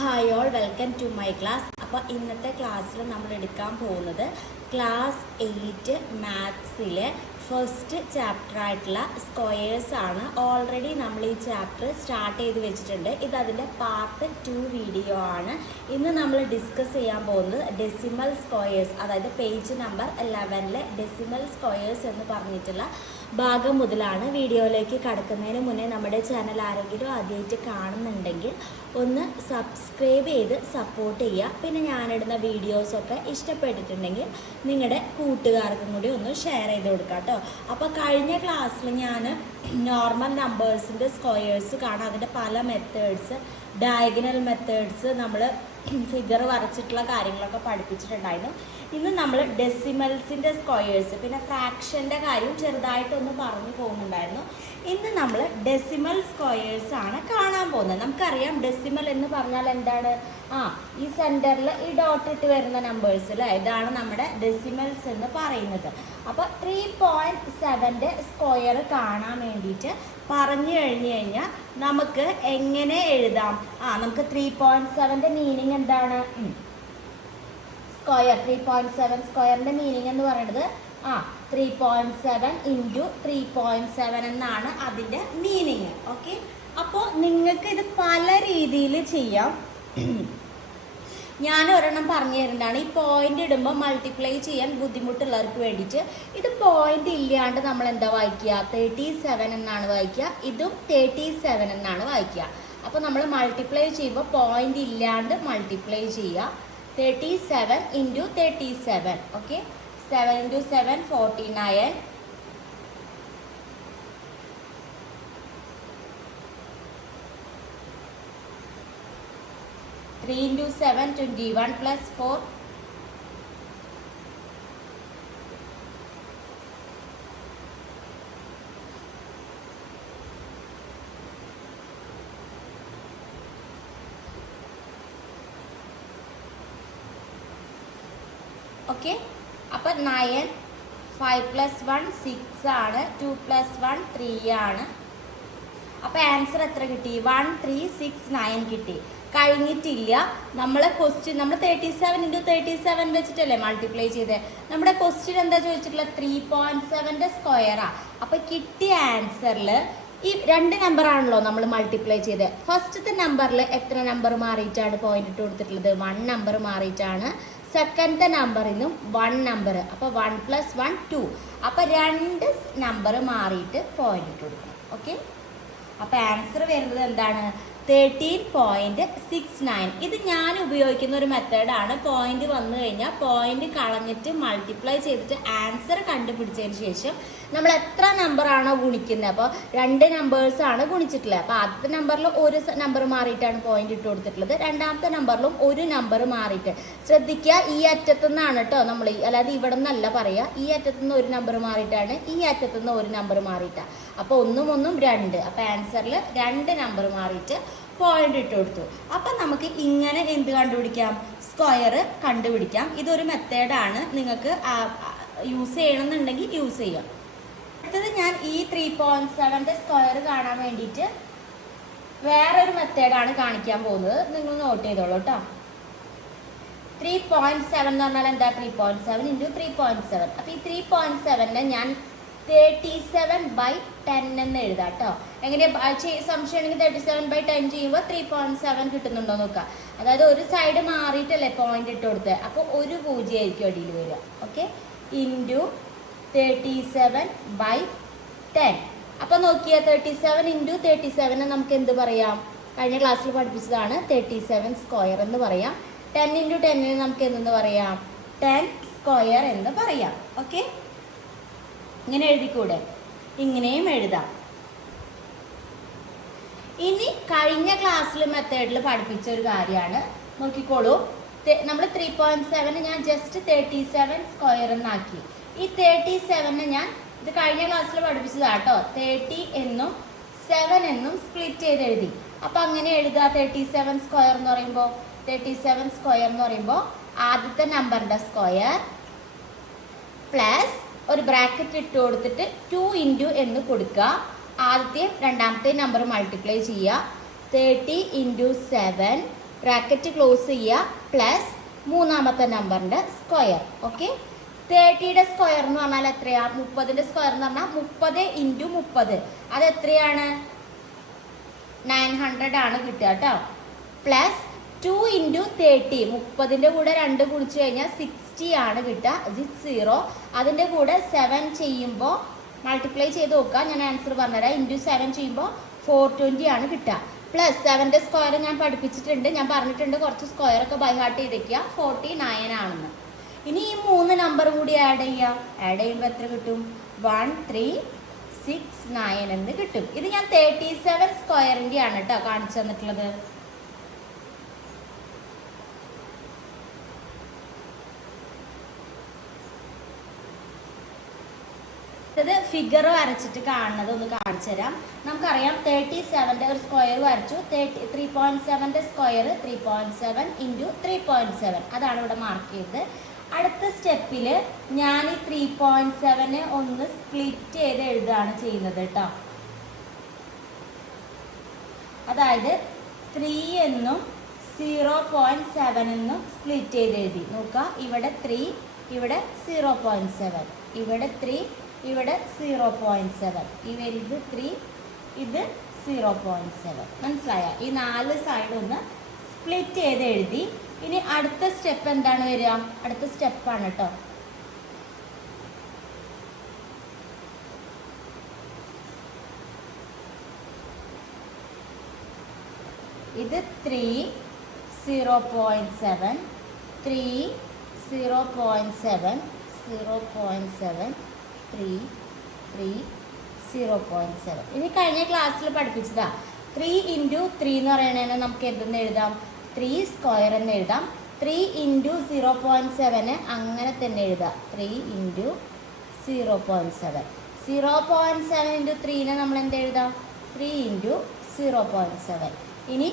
Hi all welcome to my class. അപ്പോൾ ഇന്നത്തെ ക്ലാസ്സിൽ നമ്മൾ എടുക്കാൻ പോകുന്നത് ക്ലാസ് 8 മാത്സിലെ ഫസ്റ്റ് ചാപ്റ്റർ ആയിട്ടുള്ള സ്ക്വയേഴ്സ് ആണ്. ഓൾറെഡി നമ്മൾ ഈ ചാപ്റ്റർ സ്റ്റാർട്ട് ചെയ്ത് വെച്ചിട്ടുണ്ട്. ഇത് അതിൻ്റെ പാർട്ട് 2 വീഡിയോ ആണ്. ഇന്ന് നമ്മൾ ഡിസ്കസ് ചെയ്യാൻ പോകുന്നത് ഡെസിമൽ സ്ക്വയേഴ്സ്, അതായത് പേജ് നമ്പർ 11-ലെ ഡെസിമൽ സ്ക്വയേഴ്സ് എന്ന് പറഞ്ഞിട്ടുള്ള ഭാഗം മുതലാണ്. വീഡിയോയിലേക്ക് കടക്കുന്നതിന് മുന്നേ നമ്മുടെ ചാനൽ ആരെങ്കിലും ആദ്യമായിട്ട് കാണുന്നുണ്ടെങ്കിൽ ഒന്ന് സബ്സ്ക്രൈബ് ചെയ്ത് സപ്പോർട്ട് ചെയ്യുക. പിന്നെ ഞാനിടുന്ന വീഡിയോസൊക്കെ ഇഷ്ടപ്പെട്ടിട്ടുണ്ടെങ്കിൽ നിങ്ങളുടെ കൂട്ടുകാർക്കും കൂടി ഒന്ന് ഷെയർ ചെയ്ത് കൊടുക്കുക കേട്ടോ. അപ്പോൾ കഴിഞ്ഞ ക്ലാസ്സിൽ ഞാൻ നോർമൽ നമ്പേഴ്സിൻ്റെ സ്ക്വയേഴ്സ് കാണാം, അതിൻ്റെ പല മെത്തേഡ്സ്, ഡയഗണൽ മെത്തേഡ്സ്, നമ്മൾ ഫിഗർ വരച്ചിട്ടുള്ള കാര്യങ്ങളൊക്കെ പഠിപ്പിച്ചിട്ടുണ്ടായിരുന്നു. ഇന്ന് നമ്മൾ ഡെസിമൽസിൻ്റെ സ്ക്വയേഴ്സ് പിന്നെ ഫ്രാക്ഷൻ്റെ കാര്യം ചെറുതായിട്ടൊന്ന് പറഞ്ഞു പോകുന്നുണ്ടായിരുന്നു. ഇന്ന് നമ്മൾ ഡെസിമൽ സ്ക്വയേഴ്സ് ആണ് കാണാൻ പോകുന്നത്. നമുക്കറിയാം ഡെസിമൽ എന്ന് പറഞ്ഞാൽ എന്താണ്? ഈ സെൻറ്ററിൽ ഈ ഡോട്ട് ഇട്ട് വരുന്ന നമ്പേഴ്സ് അല്ലേ, ഇതാണ് നമ്മുടെ ഡെസിമൽസ് എന്ന് പറയുന്നത്. അപ്പോൾ 3.7 സ്ക്വയർ കാണാൻ വേണ്ടിയിട്ട് പറഞ്ഞു കഴിഞ്ഞാൽ നമുക്ക് എങ്ങനെ എഴുതാം? നമുക്ക് 3.7 മീനിങ് എന്താണ്? സ്ക്വയർ 3.7 സ്ക്വയറിൻ്റെ മീനിങ് എന്ന് പറയുന്നത് 3.7 ഇൻറ്റു 3.7 എന്നാണ് അതിൻ്റെ മീനിങ്. ഓക്കെ, അപ്പോൾ നിങ്ങൾക്ക് ഇത് പല രീതിയിൽ ചെയ്യാം. ഞാൻ ഒരെണ്ണം പറഞ്ഞു തരുന്നതാണ്. ഈ പോയിന്റ് ഇടുമ്പോൾ മൾട്ടിപ്ലൈ ചെയ്യാൻ ബുദ്ധിമുട്ടുള്ളവർക്ക് വേണ്ടിയിട്ട് ഇത് പോയിന്റ് ഇല്ലാണ്ട് നമ്മൾ എന്താ വായിക്കുക? 37 എന്നാണ് വായിക്കുക. ഇതും 37 എന്നാണ് വായിക്കുക. അപ്പോൾ നമ്മൾ മൾട്ടിപ്ലൈ ചെയ്യുമ്പോൾ പോയിന്റ് ഇല്ലാണ്ട് മൾട്ടിപ്ലൈ ചെയ്യുക. 37 into 37. Okay, 7 into 7 49. 3 into 7 21 plus 4. Okay, അപ്പോൾ 9. 5 plus 1 6 ആണ്. 2 plus 1 3 ആണ്. അപ്പോൾ ആൻസർ എത്ര കിട്ടി? 1 3 6 9 കിട്ടി. കഴിഞ്ഞിട്ടില്ല. നമ്മളെ ക്വസ്റ്റ്യൻ നമ്മൾ 37 ഇൻറ്റു 37 വെച്ചിട്ടല്ലേ മൾട്ടിപ്ലൈ ചെയ്തത്. നമ്മുടെ ക്വസ്റ്റ്യൻ എന്താ ചോദിച്ചിട്ടുള്ളത്? 3.7 സ്ക്വയറാണ്. അപ്പോൾ കിട്ടിയ ആൻസറിൽ ഈ 2 നമ്പറാണല്ലോ നമ്മൾ മൾട്ടിപ്ലൈ ചെയ്തത്. ഫസ്റ്റത്തെ നമ്പറിൽ എത്ര നമ്പർ മാറിയിട്ടാണ് പോയിന്റ് ഇട്ട് കൊടുത്തിട്ടുള്ളത്? 1 നമ്പർ മാറിയിട്ടാണ്. സെക്കൻഡത്തെ നമ്പറിനും 1 നമ്പർ. അപ്പോൾ 1 + 1 2. അപ്പോൾ 2 നമ്പർ മാറിയിട്ട് പോയിന്റ് ഇട്ട് കൊടുക്കണം. ഓക്കെ, അപ്പോൾ ആൻസർ വരുന്നത് എന്താണ്? 13.69. ഇത് ഞാൻ ഉപയോഗിക്കുന്ന ഒരു മെത്തേഡാണ്. പോയിന്റ് വന്നു കഴിഞ്ഞാൽ പോയിന്റ് കളഞ്ഞിട്ട് മൾട്ടിപ്ലൈ ചെയ്തിട്ട് ആൻസർ കണ്ടുപിടിച്ചതിന് ശേഷം നമ്മൾ എത്ര നമ്പറാണോ ഗുണിക്കുന്നത്, അപ്പോൾ 2 നമ്പേഴ്സാണ് ഗുണിച്ചിട്ടുള്ളത്. അപ്പോൾ ആദ്യത്തെ നമ്പറിൽ ഒരു നമ്പർ മാറിയിട്ടാണ് പോയിന്റ് ഇട്ട് കൊടുത്തിട്ടുള്ളത്. രണ്ടാമത്തെ നമ്പറിലും ഒരു നമ്പർ മാറിയിട്ട്. ശ്രദ്ധിക്കുക, ഈ അറ്റത്തു നിന്നാണ് കേട്ടോ നമ്മൾ, അല്ലാതെ ഇവിടെ നിന്നല്ല പറയുക. ഈ അറ്റത്തു നിന്ന് ഒരു നമ്പർ മാറിയിട്ടാണ്, ഈ അറ്റത്തു നിന്ന് ഒരു നമ്പർ മാറിയിട്ടാണ്. അപ്പോൾ 1 1 2. അപ്പോൾ ആൻസറിൽ 2 നമ്പർ മാറിയിട്ട് പോയിന്റ് ഇട്ട് കൊടുത്തു. അപ്പം നമുക്ക് ഇങ്ങനെ എന്ത് കണ്ടുപിടിക്കാം? സ്ക്വയർ കണ്ടുപിടിക്കാം. ഇതൊരു മെത്തേഡാണ്. നിങ്ങൾക്ക് യൂസ് ചെയ്യണമെന്നുണ്ടെങ്കിൽ യൂസ് ചെയ്യാം. അടുത്തത് ഞാൻ ഈ 3.7 സ്ക്വയർ കാണാൻ വേണ്ടിയിട്ട് വേറൊരു മെത്തേഡാണ് കാണിക്കാൻ പോകുന്നത്. നിങ്ങൾ നോട്ട് ചെയ്തോളൂ കേട്ടോ. 3.7 എന്ന് പറഞ്ഞാൽ എന്താ? 3.7 ഇൻറ്റു 3.7. അപ്പോൾ ഈ 3.7 ഞാൻ 37/10 എന്ന് എഴുതാം കേട്ടോ. എങ്ങനെ സംശയമാണെങ്കിൽ 37/10 ചെയ്യുമ്പോൾ 3.7 കിട്ടുന്നുണ്ടോ നോക്കുക. അതായത് ഒരു സൈഡ് മാറിയിട്ടല്ലേ പോയിന്റ് ഇട്ട് കൊടുത്തത്. അപ്പോൾ ഒരു 0 ആയിരിക്കും അടിയിൽ വരിക. Okay, into 37/10. അപ്പോൾ നോക്കിയാൽ 37 ഇൻറ്റു 37 നമുക്ക് എന്ത് പറയാം? കഴിഞ്ഞ ക്ലാസ്സിൽ പഠിപ്പിച്ചതാണ് 37 സ്ക്വയർ എന്ന് പറയാം. 10 ഇൻറ്റു 10 നമുക്ക് എന്തെന്ന് പറയാം? 10 സ്ക്വയർ എന്ന് പറയാം. ഓക്കെ, ഇങ്ങനെ എഴുതിക്കൂടെ? ഇങ്ങനെയും എഴുതാം. ഇനി കഴിഞ്ഞ ക്ലാസ്സിൽ മെത്തേഡിൽ പഠിപ്പിച്ച ഒരു കാര്യമാണ്. നോക്കിക്കോളൂ, നമ്മൾ 3.7 ഞാൻ ജസ്റ്റ് 37 സ്ക്വയർ എന്നാക്കി. ഈ 37 ഞാൻ ഇത് കഴിഞ്ഞ ക്ലാസ്സിൽ പഠിപ്പിച്ചതാണ് കേട്ടോ. 30 എന്നും 7 എന്നും സ്പ്ലിറ്റ് ചെയ്ത് എഴുതി. അപ്പം അങ്ങനെ എഴുതുക. 37 സ്ക്വയർ എന്ന് പറയുമ്പോൾ 37 സ്ക്വയർ എന്ന് പറയുമ്പോൾ ആദ്യത്തെ നമ്പറിൻ്റെ സ്ക്വയർ പ്ലസ് ഒരു ബ്രാക്കറ്റ് ഇട്ട് കൊടുത്തിട്ട് 2 ഇൻറ്റു എന്ന് കൊടുക്കുക. ആദ്യത്തെ രണ്ടാമത്തെ നമ്പർ മൾട്ടിപ്ലൈ ചെയ്യുക. 30 ഇൻറ്റു 7 ബ്രാക്കറ്റ് ക്ലോസ് ചെയ്യുക, പ്ലസ് മൂന്നാമത്തെ നമ്പറിൻ്റെ സ്ക്വയർ. ഓക്കെ, 30യുടെ സ്ക്വയർ എന്ന് പറഞ്ഞാൽ എത്രയാ? 30ന്റെ സ്ക്വയർ എന്ന് പറഞ്ഞാൽ 30 ഇൻറ്റു 30, അത് എത്രയാണ്? 900 ആണ് കിട്ടുക കേട്ടോ. പ്ലസ് 2 ഇൻറ്റു 30, 30ന്റെ കൂടെ 2 ഗുണിച്ച് കഴിഞ്ഞാൽ 60 ആണ് കിട്ടുക. 0. അതിൻ്റെ കൂടെ 7 ചെയ്യുമ്പോൾ മൾട്ടിപ്ലൈ ചെയ്ത് നോക്കുക, ഞാൻ ആൻസർ പറഞ്ഞുതരാം. ഇൻറ്റു 7 ചെയ്യുമ്പോൾ 420 ആണ് കിട്ടുക. പ്ലസ് 7ന്റെ സ്ക്വയർ ഞാൻ പഠിപ്പിച്ചിട്ടുണ്ട്, ഞാൻ പറഞ്ഞിട്ടുണ്ട് കുറച്ച് സ്ക്വയർ ഒക്കെ ബൈ ഹാർട്ട് ചെയ്തേക്കുക. 49 ആണെന്ന്. ഇനി ഈ 3 നമ്പർ കൂടി ആഡ് ചെയ്യുക. ആഡ് ചെയ്യുമ്പോൾ എത്ര കിട്ടും? 1369 എന്ന് കിട്ടും. ഇത് ഞാൻ 37 സ്ക്വയറിൻ്റെ ആണ് കേട്ടോ കാണിച്ചു തന്നിട്ടുള്ളത്. ഇത് ഫിഗർ വരച്ചിട്ട് കാണുന്നത് ഒന്ന് കാണിച്ചു തരാം. നമുക്കറിയാം 37ന്റെ ഒരു സ്ക്വയർ വരച്ചു. 3.7ന്റെ സ്ക്വയർ 3.7 ഇൻറ്റു 3.7, അതാണ് ഇവിടെ മാർക്ക് ചെയ്തത്. അടുത്ത സ്റ്റെപ്പിൽ ഞാൻ ഈ 3.7 ഒന്ന് സ്പ്ലിറ്റ് ചെയ്ത് എഴുതുകയാണ് ചെയ്യുന്നത് കേട്ടോ. അതായത് 3 എന്നും 0.7 എന്നും സ്പ്ലിറ്റ് ചെയ്ത് എഴുതി നോക്കുക. ഇവിടെ 3, ഇവിടെ 0.7, ഇവിടെ 3, ഇവിടെ 0.7, ഈ വലുത് 3, ഇത് 0.7. മനസ്സിലായ? ഈ 4 സൈഡ് ഒന്ന് സ്പ്ലിറ്റ് ചെയ്ത് എഴുതി. ഇനി അടുത്ത സ്റ്റെപ്പ് എന്താണ് വരിക? അടുത്ത സ്റ്റെപ്പാണ് കേട്ടോ. ഇത് 3, 0.7, 3, 0.7, 0.7, 3, 3, 0.7. ഇനി കഴിഞ്ഞ ക്ലാസ്സിൽ പഠിപ്പിച്ചതാ. 3 ഇൻറ്റു 3 എന്ന് പറയുന്നതിന് നമുക്ക് എന്തെന്ന് എഴുതാം? 3 സ്ക്വയർ എന്ന് എഴുതാം. 3 ഇൻറ്റു 0.7 അങ്ങനെ തന്നെ എഴുതാം. 3 ഇൻറ്റു 0.7. 0.7 ഇൻറ്റു 3നെ നമ്മൾ എന്ത് എഴുതാം? 3 ഇൻറ്റു 0.7. ഇനി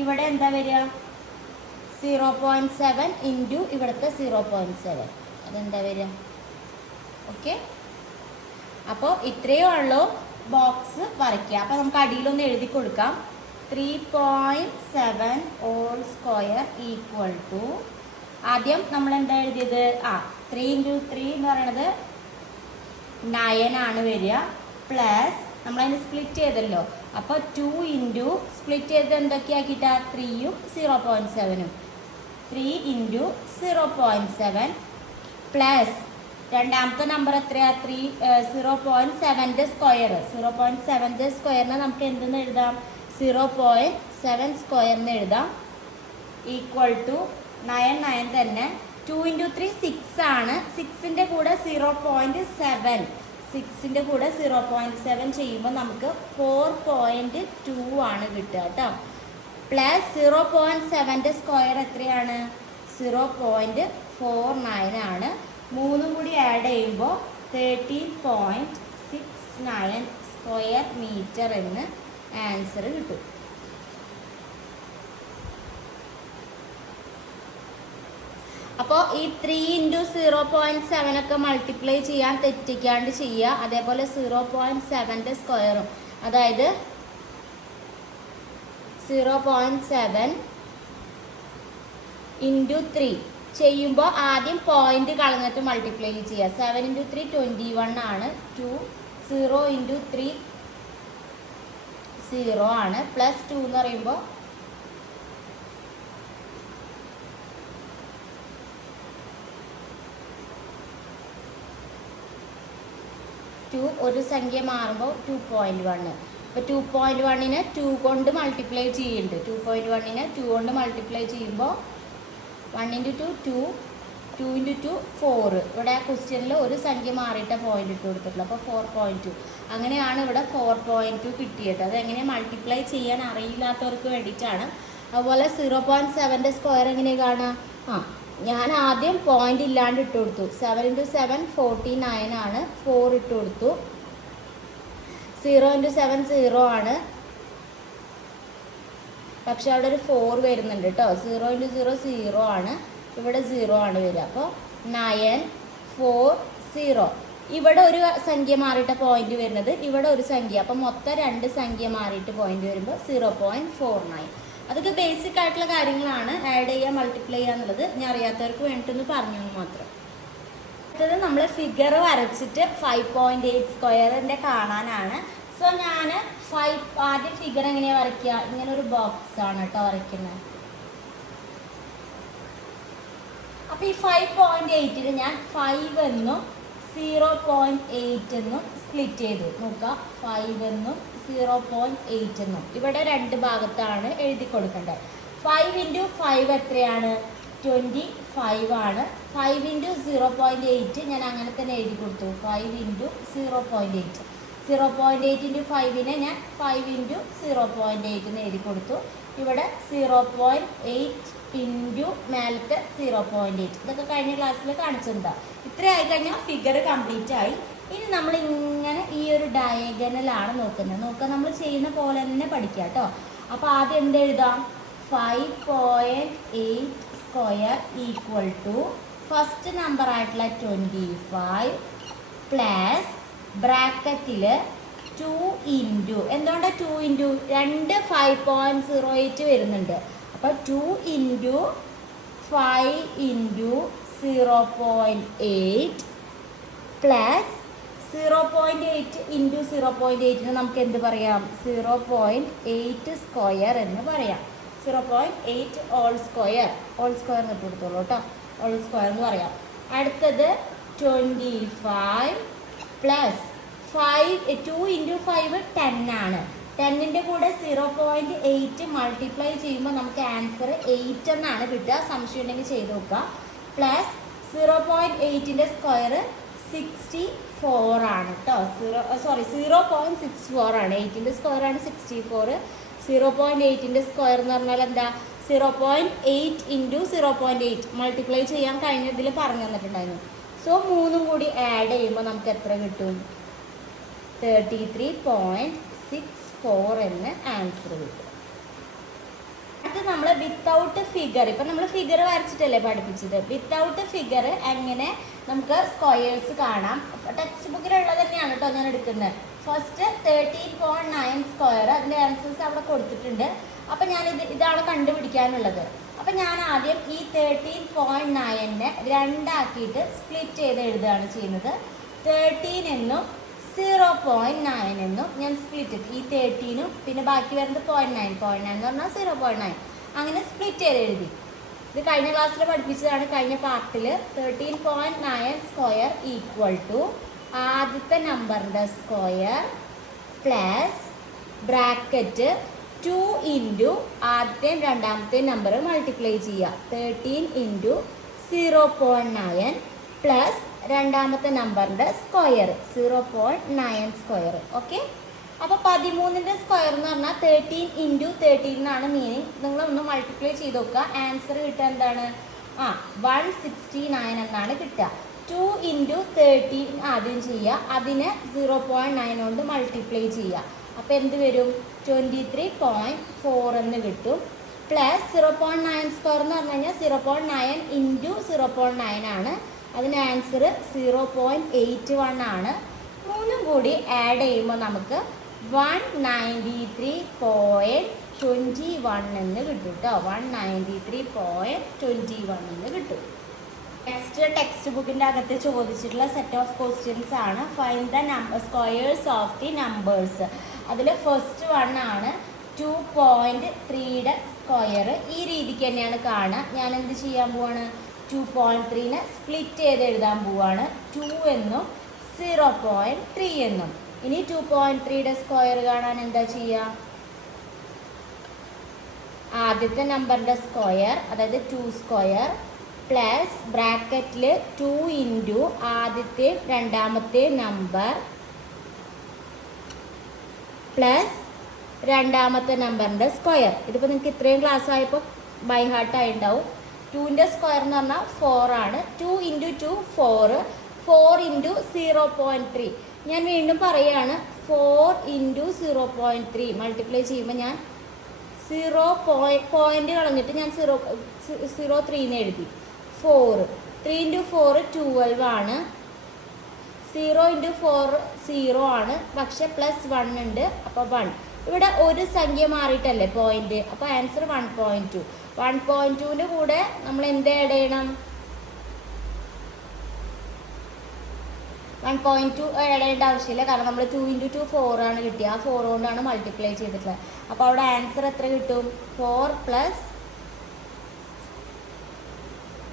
ഇവിടെ എന്താ വരിക? 0.7 ഇൻറ്റു ഇവിടുത്തെ 0.7, അതെന്താ വരിക? ഓക്കെ, അപ്പോൾ ഇത്രയേ ഉള്ളൂ ബോക്സ് വരയ്ക്കുക. അപ്പോൾ നമുക്ക് അടിയിലൊന്ന് എഴുതി കൊടുക്കാം. 3.7 ഹോൾ സ്ക്വയർ ഈക്വൽ ടു, ആദ്യം നമ്മൾ എന്താ എഴുതിയത്? 3 ഇൻറ്റു 3 എന്ന് പറയുന്നത് 9 ആണ് വരിക. പ്ലസ് നമ്മളതിന് സ്പ്ലിറ്റ് ചെയ്തല്ലോ, അപ്പോൾ 2 ഇൻറ്റു സ്പ്ലിറ്റ് ചെയ്ത് എന്തൊക്കെയാക്കിയിട്ടാ? 3യും 0.7ഉം. 3 ഇൻറ്റു 0.7 പ്ലസ് രണ്ടാമത്തെ നമ്പർ എത്രയാ? 0.7ന്റെ സ്ക്വയർ. 0.7ന്റെ സ്ക്വയറിനെ നമുക്ക് എന്തെന്ന് എഴുതാം? 0.7 സ്ക്വയറിന് എഴുതാം. ഈക്വൽ ടു 9 തന്നെ. 2 ഇൻറ്റു 3 6 ആണ്. 6ന്റെ കൂടെ 0.7, 6ന്റെ കൂടെ 0.7 ചെയ്യുമ്പോൾ നമുക്ക് 4.2 ആണ് കിട്ടുക കേട്ടോ. പ്ലസ് 0.7ന്റെ സ്ക്വയർ എത്രയാണ്? 0.49 ആണ്. 3 കൂടി ആഡ് ചെയ്യുമ്പോൾ 13.69 സ്ക്വയർ മീറ്റർ എന്ന് ആൻസർ കിട്ടും. അപ്പോൾ ഈ 3 ഇൻറ്റു 0.7 ഒക്കെ മൾട്ടിപ്ലൈ ചെയ്യാൻ തെറ്റിക്കാണ്ട് ചെയ്യുക. അതേപോലെ 0.7ന്റെ സ്ക്വയറും, അതായത് 0.7 ഇൻറ്റു 3 ചെയ്യുമ്പോൾ ആദ്യം പോയിന്റ് കളഞ്ഞിട്ട് മൾട്ടിപ്ലൈ ചെയ്യുക. 7 ഇൻറ്റു 3 21 ആണ്. 0 ഇൻറ്റു 3 0 ആണ്. പ്ലസ് 2 എന്ന് പറയുമ്പോൾ 2, ഒരു സംഖ്യ മാറുമ്പോൾ 2.1. ഇപ്പോൾ 2.1നെ 2 കൊണ്ട് മൾട്ടിപ്ലൈ ചെയ്യുന്നുണ്ട്. 2.1നെ 2 കൊണ്ട് മൾട്ടിപ്ലൈ ചെയ്യുമ്പോൾ 1 ഇൻറ്റു 2 2, 2 ഇൻറ്റു 2 4. ഇവിടെ ക്വസ്റ്റ്യനിൽ ഒരു സംഖ്യ മാറിയിട്ട് പോയിന്റ് ഇട്ട് കൊടുത്തിട്ടുള്ളൂ. അപ്പോൾ 4.2. അങ്ങനെയാണ് ഇവിടെ 4.2 കിട്ടിയത്. അതെങ്ങനെ മൾട്ടിപ്ലൈ ചെയ്യാൻ അറിയില്ലാത്തവർക്ക് വേണ്ടിയിട്ടാണ്. അതുപോലെ 0.7ന്റെ സ്ക്വയർ എങ്ങനെ കാണാം? ഞാൻ ആദ്യം പോയിന്റ് ഇല്ലാണ്ട് ഇട്ട് കൊടുത്തു. 7 ഇൻറ്റു 7 49 ആണ്. 4 ഇട്ട് കൊടുത്തു. 0 ഇൻറ്റു 7 0 ആണ്. പക്ഷെ അവിടെ ഒരു 4 വരുന്നുണ്ട് കേട്ടോ. 0 ഇൻറ്റു 0 0 ആണ്. ഇവിടെ 0 ആണ് വരിക. അപ്പോൾ 9 4 0. ഇവിടെ ഒരു സംഖ്യ മാറിയിട്ട് പോയിന്റ് വരുന്നത്, ഇവിടെ ഒരു സംഖ്യ. അപ്പോൾ മൊത്തം 2 സംഖ്യ മാറിയിട്ട് പോയിന്റ് വരുമ്പോൾ 0.49. അതൊക്കെ ബേസിക് ആയിട്ടുള്ള കാര്യങ്ങളാണ്, ആഡ് ചെയ്യുക മൾട്ടിപ്ലൈ ചെയ്യുക എന്നുള്ളത്. ഞാൻ അറിയാത്തവർക്ക് വേണ്ടിയിട്ടൊന്ന് പറഞ്ഞു മാത്രം. അടുത്തത് നമ്മൾ ഫിഗർ വരച്ചിട്ട് 5.8 സ്ക്വയറിൻ്റെ കാണാനാണ്. സോ ഞാൻ ആദ്യം ഫിഗർ എങ്ങനെയാണ് വരയ്ക്കുക? ഇങ്ങനെ ഒരു ബോക്സ് ആണ് കേട്ടോ വരയ്ക്കുന്നത്. അപ്പോൾ ഈ 5.8ന് ഞാൻ 5 എന്നും 0.8 എന്നും സ്പ്ലിറ്റ് ചെയ്തു. നോക്കുക, 5 എന്നും 0.8 എന്നും ഇവിടെ രണ്ട് ഭാഗത്താണ് എഴുതി കൊടുക്കേണ്ടത്. 5 × 5 എത്രയാണ്? 25 ആണ്. 5 × 0.8 ഞാൻ അങ്ങനെ തന്നെ എഴുതി കൊടുത്തു. 5 × 0.8. 0.8 × 5നെ ഞാൻ 5 × 0.8 എന്ന് എഴുതി കൊടുത്തു. ഇവിടെ 0.8 × മേലത്തെ 0.8. ഇതൊക്കെ കഴിഞ്ഞ ക്ലാസ്സിൽ കാണിച്ചെന്താ. ഇത്ര ആയി കഴിഞ്ഞാൽ ഫിഗർ കംപ്ലീറ്റ് ആയി. ഇനി നമ്മൾ ഇങ്ങനെ ഈ ഒരു ഡയഗണലാണ് നോക്കുന്നത്. നോക്കുക, നമ്മൾ ചെയ്യുന്ന പോലെ തന്നെ പഠിക്കുക കേട്ടോ. അപ്പോൾ ആദ്യം എന്ത് എഴുതാം? 5.8 square equal to first number ആയിട്ടുള്ള 25 പ്ലസ് ബ്രാക്കറ്റിൽ 2 ഇൻറ്റു, എന്തുകൊണ്ടാണ് 2 ഇൻറ്റു? 2 5.08 വരുന്നുണ്ട്. അപ്പോൾ 2 ഇൻറ്റു 5 ഇൻറ്റു 0.8 പ്ലസ് 0.8 ഇൻറ്റു 0.8ന് നമുക്ക് എന്ത് പറയാം? 0.8 സ്ക്വയർ എന്ന് പറയാം. 0.8 ഓൾ സ്ക്വയർ എന്ന് കൊടുത്തോളൂ കേട്ടോ. ഓൾ സ്ക്വയർ എന്ന് പറയാം. അടുത്തത് 25 പ്ലസ് 2 ഇൻറ്റു 5 10 ആണ്. 10ൻ്റെ കൂടെ 0.8 മൾട്ടിപ്ലൈ ചെയ്യുമ്പോൾ നമുക്ക് ആൻസർ 8 എന്നാണ് കിട്ടുക. സംശയം ഉണ്ടെങ്കിൽ ചെയ്ത് നോക്കുക. പ്ലസ് 0.8ൻ്റെ സ്ക്വയർ 64 ആണ് കേട്ടോ. 0.64 ആണ്. 8ൻ്റെ സ്ക്വയർ ആണ് 64. 0.8ൻ്റെ സ്ക്വയർ എന്ന് പറഞ്ഞാൽ എന്താ? 0.8 ഇൻറ്റു 0.8 മൾട്ടിപ്ലൈ ചെയ്യാൻ കഴിഞ്ഞതിൽ പറഞ്ഞു തന്നിട്ടുണ്ടായിരുന്നു. സോ മൂന്നും കൂടി ആഡ് ചെയ്യുമ്പോൾ നമുക്ക് എത്ര കിട്ടും? 33.64 എന്ന് ആൻസർ കിട്ടും. അത് നമ്മൾ വിത്തൗട്ട് ഫിഗർ, ഇപ്പം നമ്മൾ ഫിഗർ വരച്ചിട്ടല്ലേ പഠിപ്പിച്ചത്. വിത്തൗട്ട് ഫിഗർ എങ്ങനെ നമുക്ക് സ്ക്വയേഴ്സ് കാണാം. ടെക്സ്റ്റ് ബുക്കിലുള്ളത് തന്നെയാണ് കേട്ടോ ഞാൻ എടുക്കുന്നത്. ഫസ്റ്റ് 13.9 സ്ക്വയർ, അതിൻ്റെ ആൻസേഴ്സ് അവിടെ കൊടുത്തിട്ടുണ്ട്. അപ്പം ഇതാണ് കണ്ടുപിടിക്കാനുള്ളത്. അപ്പം ഞാൻ ആദ്യം ഈ 13.9നെ 2 ആക്കിയിട്ട് സ്പ്ലിറ്റ് ചെയ്ത് എഴുതുകയാണ് ചെയ്യുന്നത്. 13 എന്നും 0.9 എന്നും ഞാൻ സ്പ്ലിറ്റ് ചെയ്തു. ഈ 13നും പിന്നെ ബാക്കി വരുന്നത് 0.9 എന്ന് പറഞ്ഞാൽ 0.9 അങ്ങനെ സ്പ്ലിറ്റ് ചെയ്ത് എഴുതി. ഇത് കഴിഞ്ഞ ക്ലാസ്സിൽ പഠിപ്പിച്ചതാണ്. കഴിഞ്ഞ പാർട്ടിൽ 13.9 സ്ക്വയർ ഈക്വൽ ടു ആദ്യത്തെ നമ്പറിൻ്റെ സ്ക്വയർ പ്ലസ് ബ്രാക്കറ്റ് 2 ഇൻറ്റു ആദ്യത്തെയും രണ്ടാമത്തെയും നമ്പർ മൾട്ടിപ്ലൈ ചെയ്യുക. 13 ഇൻറ്റു 0.9 പ്ലസ് രണ്ടാമത്തെ നമ്പറിൻ്റെ സ്ക്വയർ 0.9 സ്ക്വയർ. ഓക്കെ, അപ്പോൾ 13ൻ്റെ സ്ക്വയർ എന്ന് പറഞ്ഞാൽ 13 ഇൻറ്റു 13 എന്നാണ് മീനിങ്. നിങ്ങളൊന്ന് മൾട്ടിപ്ലൈ ചെയ്ത് നോക്കുക. ആൻസർ കിട്ടുക എന്താണ്? 169 എന്നാണ് കിട്ടുക. 2 ഇൻറ്റു 13 ആദ്യം ചെയ്യുക, അതിനെ 0.9 കൊണ്ട് മൾട്ടിപ്ലൈ ചെയ്യുക. അപ്പോൾ എന്ത് വരും? 23.4 എന്ന് കിട്ടും. പ്ലസ് 0.9 സ്ക്വയർ എന്ന് പറഞ്ഞു കഴിഞ്ഞാൽ 0.9 ഇൻറ്റു 0.9 ആണ്. അതിന് ആൻസർ 0.81 ആണ്. മൂന്നും കൂടി ആഡ് ചെയ്യുമ്പോൾ നമുക്ക് 193.21 എന്ന് കിട്ടും കേട്ടോ. 193.21 എന്ന് കിട്ടും. നെക്സ്റ്റ് ടെക്സ്റ്റ് ബുക്കിൻ്റെ അകത്ത് ചോദിച്ചിട്ടുള്ള സെറ്റ് ഓഫ് ക്വസ്റ്റ്യൻസ് ആണ്. Find the squares of the numbers. അതിൽ ഫസ്റ്റ് 1 ആണ് 2.3യുടെ സ്ക്വയർ. ഈ രീതിക്ക് തന്നെയാണ് കാണുക. ഞാൻ എന്ത് ചെയ്യാൻ പോവാണ്? 2.3നെ സ്പ്ലിറ്റ് ചെയ്ത് എഴുതാൻ പോവാണ്. 2 എന്നും 0.3 എന്നും. ഇനി 2.3യുടെ സ്ക്വയർ കാണാൻ എന്താ ചെയ്യുക? ആദ്യത്തെ നമ്പറിൻ്റെ സ്ക്വയർ, അതായത് 2 സ്ക്വയർ പ്ലസ് ബ്രാക്കറ്റിൽ 2 ഇൻറ്റു ആദ്യത്തെ രണ്ടാമത്തെ നമ്പർ പ്ലസ് രണ്ടാമത്തെ നമ്പറിൻ്റെ സ്ക്വയർ. ഇതിപ്പോൾ നിങ്ങൾക്ക് ഇത്രയും ക്ലാസ് ആയപ്പോൾ ബൈ ഹാർട്ടായി ഉണ്ടാവും. 2ൻ്റെ സ്ക്വയർ എന്ന് പറഞ്ഞാൽ 4 ആണ്. 2 ഇൻറ്റു 2 4. 4 ഇൻറ്റു 0.3. ഞാൻ വീണ്ടും പറയുകയാണ്, 4 ഇൻറ്റു 0.3 മൾട്ടിപ്ലൈ ചെയ്യുമ്പോൾ ഞാൻ 0 പോയിൻ്റ് കളഞ്ഞിട്ട് ഞാൻ 0.03 എന്ന് എഴുതി. 4 3 ഇൻറ്റു 4 12 ആണ്. 0 ഇൻറ്റു 4 0 ആണ്, പക്ഷെ +1 ഉണ്ട്. അപ്പോൾ 1. ഇവിടെ ഒരു സംഖ്യ മാറിയിട്ടല്ലേ പോയിന്റ്, അപ്പോൾ ആൻസർ 1.2. 1.2ൻ്റെ കൂടെ നമ്മൾ എന്ത് ആഡ് ചെയ്യണം? 1.2 ആഡ് ചെയ്യേണ്ട ആവശ്യമില്ല, കാരണം നമ്മൾ 2 × 2 4 ആണ് കിട്ടിയത്. ആ 4 കൊണ്ടാണ് മൾട്ടിപ്ലൈ ചെയ്തിട്ടുള്ളത്. അപ്പോൾ അവിടെ ആൻസർ എത്ര കിട്ടും? 4 +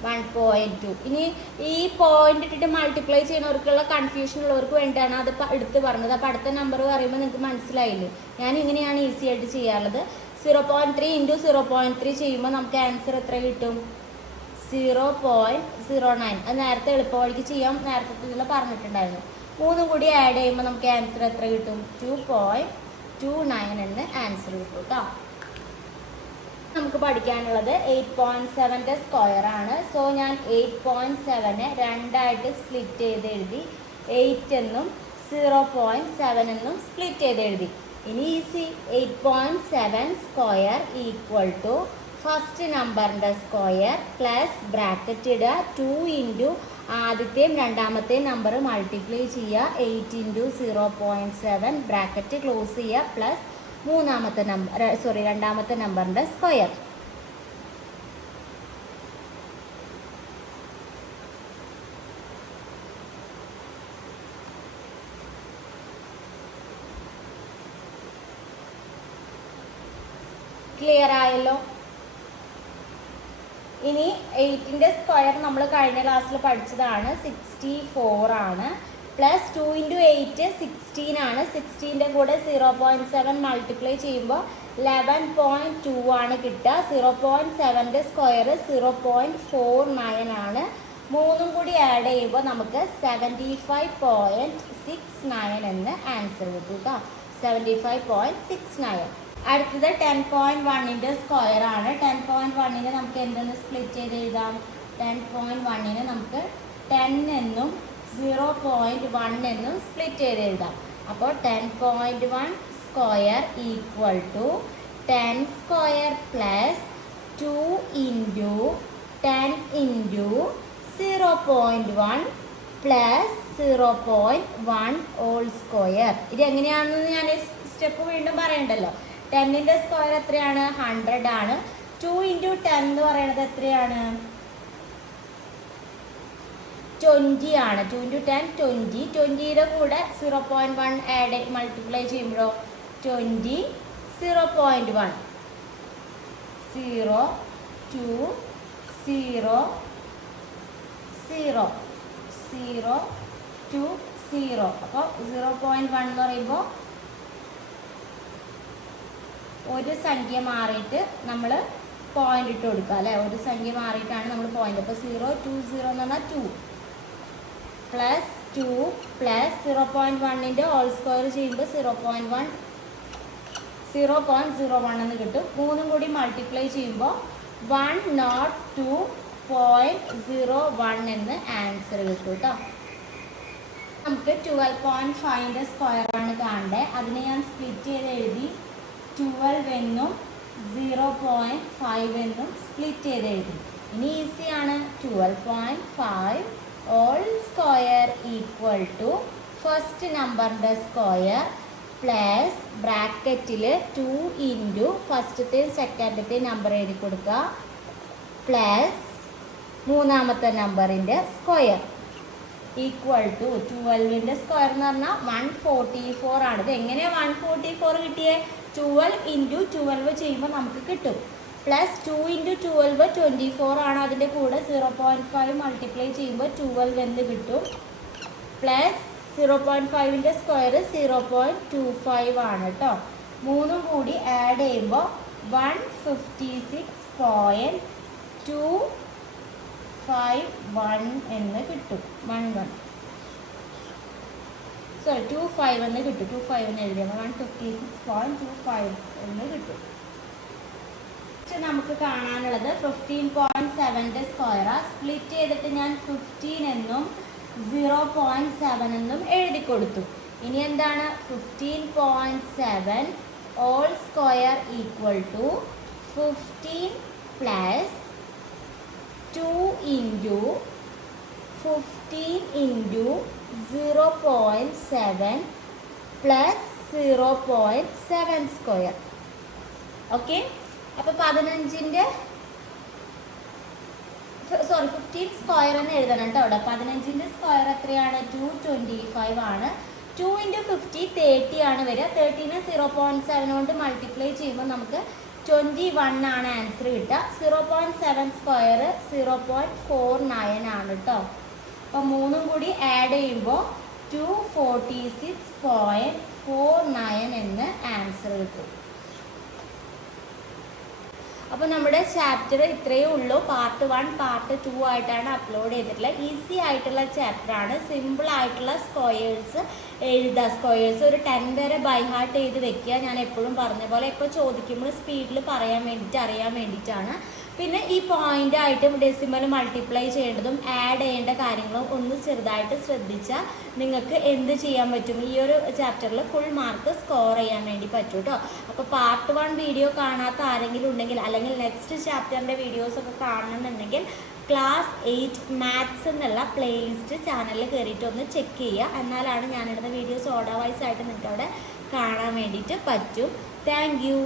1.2. ഇനി ഈ പോയിന്റ് ഇട്ടിട്ട് മൾട്ടിപ്ലൈ ചെയ്യുന്നവർക്കുള്ള കൺഫ്യൂഷൻ ഉള്ളവർക്ക് വേണ്ടിയാണ് അത് എടുത്ത് പറഞ്ഞത്. അപ്പോൾ അടുത്ത നമ്പർ പറയുമ്പോൾ നിങ്ങൾക്ക് മനസ്സിലായില്ലേ? ഞാൻ ഇങ്ങനെയാണ് ഈസി ആയിട്ട് ചെയ്യാറുള്ളത്. 0.3 × 0.3 ചെയ്യുമ്പോൾ നമുക്ക് ആൻസർ എത്ര കിട്ടും? 0.09. അത് നേരത്തെ എളുപ്പവഴിക്ക് ചെയ്യാം, നേരത്തെ ഇതിൽ പറഞ്ഞിട്ടുണ്ടായിരുന്നു. 3 കൂടി ആഡ് ചെയ്യുമ്പോൾ നമുക്ക് ആൻസർ എത്ര കിട്ടും? 2.29 എന്ന് ആൻസർ കിട്ടും കേട്ടോ. നമുക്ക് പഠിക്കാനുള്ളത് 8.7ൻ്റെ സ്ക്വയർ ആണ്. സോ ഞാൻ 8.7നെ 2ആയിട്ട് സ്പ്ലിറ്റ് ചെയ്ത് എഴുതി. 8 എന്നും 0.7 എന്നും സ്പ്ലിറ്റ് ചെയ്ത് എഴുതി. ഇനി easy. 8.7 square equal to first നമ്പറിൻ്റെ സ്ക്വയർ പ്ലസ് ബ്രാക്കറ്റ് ഇടുക. 2 × ആദ്യത്തെയും രണ്ടാമത്തെയും നമ്പർ മൾട്ടിപ്ലൈ ചെയ്യുക. 8 × 0.7 ബ്രാക്കറ്റ് ക്ലോസ് ചെയ്യുക പ്ലസ് രണ്ടാമത്തെ നമ്പറിൻ്റെ സ്ക്വയർ. ക്ലിയർ ആയല്ലോ? ഇനി 8ൻ്റെ സ്ക്വയർ നമ്മൾ കഴിഞ്ഞ ക്ലാസ്സിൽ പഠിച്ചതാണ്, 64 ആണ്. പ്ലസ് 2 × 8 16 ആണ്. 16ൻ്റെ കൂടെ 0.7 മൾട്ടിപ്ലൈ ചെയ്യുമ്പോൾ 11.2 ആണ് കിട്ടുക. 0.7ൻ്റെ സ്ക്വയർ 0.49 ആണ്. 3 കൂടി ആഡ് ചെയ്യുമ്പോൾ നമുക്ക് 75.69 എന്ന് ആൻസർ കിട്ടും കേട്ടോ. 75.69. അടുത്തത് 10.1ൻ്റെ സ്ക്വയർ ആണ്. 10.1നെ നമുക്ക് എന്തെന്ന് സ്പ്ലിറ്റ് ചെയ്ത് എഴുതാം? 10.1നെ നമുക്ക് 10 എന്നും 0.1 എന്നും സ്പ്ലിറ്റ് ചെയ്ത് എഴുതാം. അപ്പോൾ 10.1 square equal to 10 square plus 2 × 10 × 0.1 plus 0.1 whole square. ഇത് എങ്ങനെയാണെന്ന് ഞാൻ സ്റ്റെപ്പ് വീണ്ടും പറയണ്ടല്ലോ. 10ൻ്റെ സ്ക്വയർ എത്രയാണ്? 100 ആണ്. 2 × 10 എന്ന് പറയുന്നത് എത്രയാണ്? 20 ആണ്. 2 × 10 20. 20യുടെ കൂടെ 0.1 ആഡ് മൾട്ടിപ്ലൈ ചെയ്യുമ്പോഴോ 20 0.1 0 2 0 0 0 2 0. അപ്പോൾ 0.1 എന്ന് പറയുമ്പോൾ ഒരു സംഖ്യ മാറിയിട്ട് നമ്മൾ പോയിന്റ് ഇട്ട് കൊടുക്കുക അല്ലേ? ഒരു സംഖ്യ മാറിയിട്ടാണ് നമ്മൾ പോയിന്റ്. അപ്പോൾ 0 2 0 എന്ന് പറഞ്ഞാൽ 2 പ്ലസ് 2 പ്ലസ് 0.1ൻ്റെ ഹോൾ സ്ക്വയർ ചെയ്യുമ്പോൾ 0.01 എന്ന് കിട്ടും. 3 കൂടി മൾട്ടിപ്ലൈ ചെയ്യുമ്പോൾ 102.01 എന്ന് ആൻസർ കിട്ടും കേട്ടോ. നമുക്ക് 12.5ൻ്റെ സ്ക്വയർ ആണ് കാണേണ്ടത്. അതിനെ ഞാൻ സ്പ്ലിറ്റ് ചെയ്ത് എഴുതി. 12 എന്നും 0.5 എന്നും സ്പ്ലിറ്റ് ചെയ്ത് എഴുതി. ഇനി ഈസിയാണ്. 12.5 whole square equal to first നമ്പറിൻ്റെ സ്ക്വയർ പ്ലസ് ബ്രാക്കറ്റിൽ 2 × ഫസ്റ്റത്തെയും സെക്കൻഡത്തെയും നമ്പർ എഴുതി കൊടുക്കുക പ്ലസ് മൂന്നാമത്തെ നമ്പറിൻ്റെ സ്ക്വയർ ഈക്വൽ ടു 12ൻ്റെ സ്ക്വയർ എന്ന് പറഞ്ഞാൽ 144 ആണ്. ഇത് എങ്ങനെയാണ് 144 കിട്ടിയേ? 12 × 12 ചെയ്യുമ്പോൾ നമുക്ക് കിട്ടും. പ്ലസ് 2 × 12 24 ആണ്. അതിൻ്റെ കൂടെ 0.5 മൾട്ടിപ്ലൈ ചെയ്യുമ്പോൾ 12 എന്ന് കിട്ടും. പ്ലസ് 0.5ൻ്റെ സ്ക്വയർ 0.25 ആണ് കേട്ടോ. 3 കൂടി ആഡ് ചെയ്യുമ്പോൾ 156.251 എന്ന് കിട്ടും. 25 എന്ന് കിട്ടും. 25 എന്ന് എഴുതിയാൽ 156.25 എന്ന് കിട്ടും. നമുക്ക് കാണാനുള്ളത് 15.7ൻ്റെ സ്ക്വയറാണ്. സ്പ്ലിറ്റ് ചെയ്തിട്ട് ഞാൻ 15 എന്നും 0.7 എന്നും എഴുതി കൊടുത്തു. ഇനി എന്താണ്? 15.7 whole square equal to 15 plus 2 × 15 × 0.7 plus 0.7 square. Okay, അപ്പോൾ 15 സ്ക്വയർ എന്ന് എഴുതണം കേട്ടോ. അവിടെ 15 സ്ക്വയർ എത്രയാണ്? 225 ആണ്. 2 × 50 30 ആണ് വരിക. 30നെ 0.7 കൊണ്ട് മൾട്ടിപ്ലൈ ചെയ്യുമ്പോൾ നമുക്ക് 21 ആണ് ആൻസർ കിട്ടുക. 0.7 സ്ക്വയർ 0.49 ആണ് കേട്ടോ. അപ്പോൾ മൂന്നും കൂടി ആഡ് ചെയ്യുമ്പോൾ 246.49 എന്ന് ആൻസർ കിട്ടും. അപ്പോൾ നമ്മുടെ ചാപ്റ്റർ ഇത്രയേ ഉള്ളൂ. പാർട്ട് 1 പാർട്ട് 2 ആയിട്ടാണ് അപ്ലോഡ് ചെയ്തിട്ടുള്ളത്. ഈസി ആയിട്ടുള്ള ചാപ്റ്ററാണ്. സിമ്പിൾ ആയിട്ടുള്ള സ്ക്വയേഴ്സ് എഴുതുക. സ്ക്വയേഴ്സ് ഒരു 10 വരെ ബൈ ഹാർട്ട് ചെയ്ത് വെക്കുക. ഞാൻ എപ്പോഴും പറഞ്ഞ പോലെ എപ്പോൾ ചോദിക്കുമ്പോൾ സ്പീഡിൽ പറയാൻ വേണ്ടിയിട്ട് അറിയാൻ വേണ്ടിയിട്ടാണ്. പിന്നെ ഈ പോയിന്റ് ആയിട്ട് ഡെസിമൽ മൾട്ടിപ്ലൈ ചെയ്യേണ്ടതും ആഡ് ചെയ്യേണ്ട കാര്യങ്ങളും ഒന്ന് ചെറുതായിട്ട് ശ്രദ്ധിച്ചാൽ നിങ്ങൾക്ക് എന്ത് ചെയ്യാൻ പറ്റും? ഈ ഒരു ചാപ്റ്ററിൽ ഫുൾ മാർക്ക് സ്കോർ ചെയ്യാൻ വേണ്ടി പറ്റും കേട്ടോ. അപ്പോൾ പാർട്ട് 1 വീഡിയോ കാണാത്ത ആരെങ്കിലും ഉണ്ടെങ്കിൽ, അല്ലെങ്കിൽ നെക്സ്റ്റ് ചാപ്റ്ററിൻ്റെ വീഡിയോസൊക്കെ കാണണമെന്നുണ്ടെങ്കിൽ ക്ലാസ് 8 മാത്സ് എന്നുള്ള പ്ലേലിസ്റ്റ് ചാനലിൽ കയറിയിട്ട് ഒന്ന് ചെക്ക് ചെയ്യുക. എന്നാലാണ് ഞാനിടുന്ന വീഡിയോസ് ഓർഡർ വൈസ് ആയിട്ട് നിങ്ങൾക്ക് അവിടെ കാണാൻ വേണ്ടിയിട്ട് പറ്റും. Thank you.